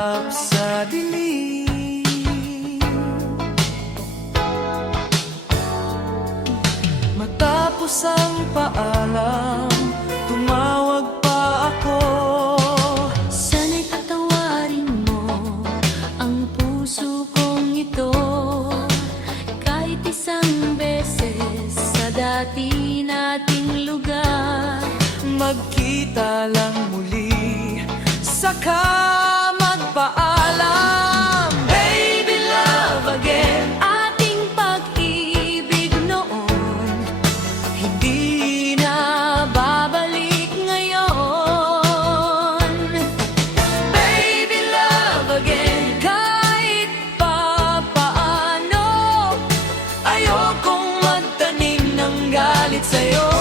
ulap sa dilim. Matapos ang paalam, tumawag pa ako. Sana'y patawarin mo ang puso kong ito, kahit isang beses sa dati nating lugar. Magkita lang muli, saka magpaalam. Baby, love again. Ating pag-ibig noon, Hindi na babalik ngayon. baby, love again. Kahit pa paano, Ayokong magtanim ng galit sa'yo.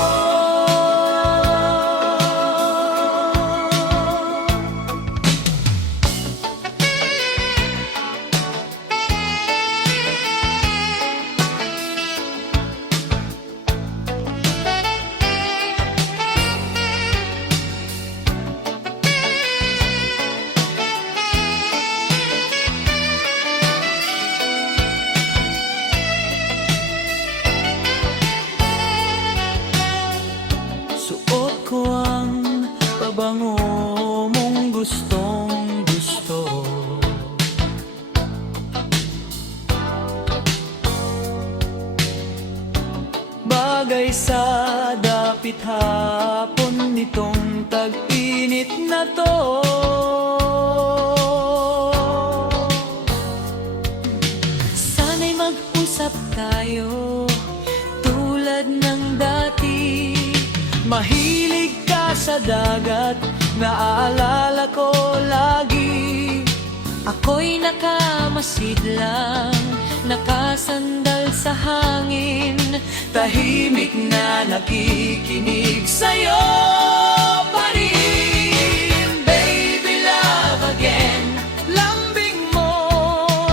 Suot ko ang pabango mong gustong gusto. Bagay sa dapit hapon nitong tag-init na to. sana'y mag-usap tayo tulad ng dati. Mahilig ka sa dagat, naaalala ko lagi. Ako'y nakamasid lang, nakasandal sa hangin. Tahimik na nakikinig sa'yo pa rin. Baby, love again. Lambing mo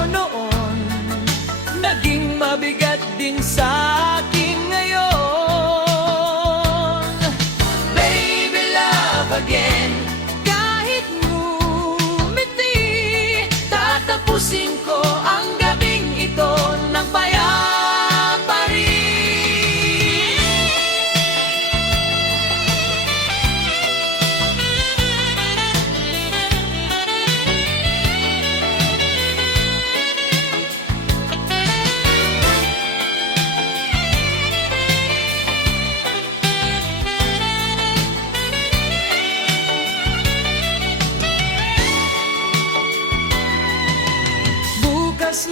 noon, naging mabigat din sa akin ngayon. Baby, love again. Kahit ngumiti, Tatapusin ko ang gabing ito ng payapa rin. Bukas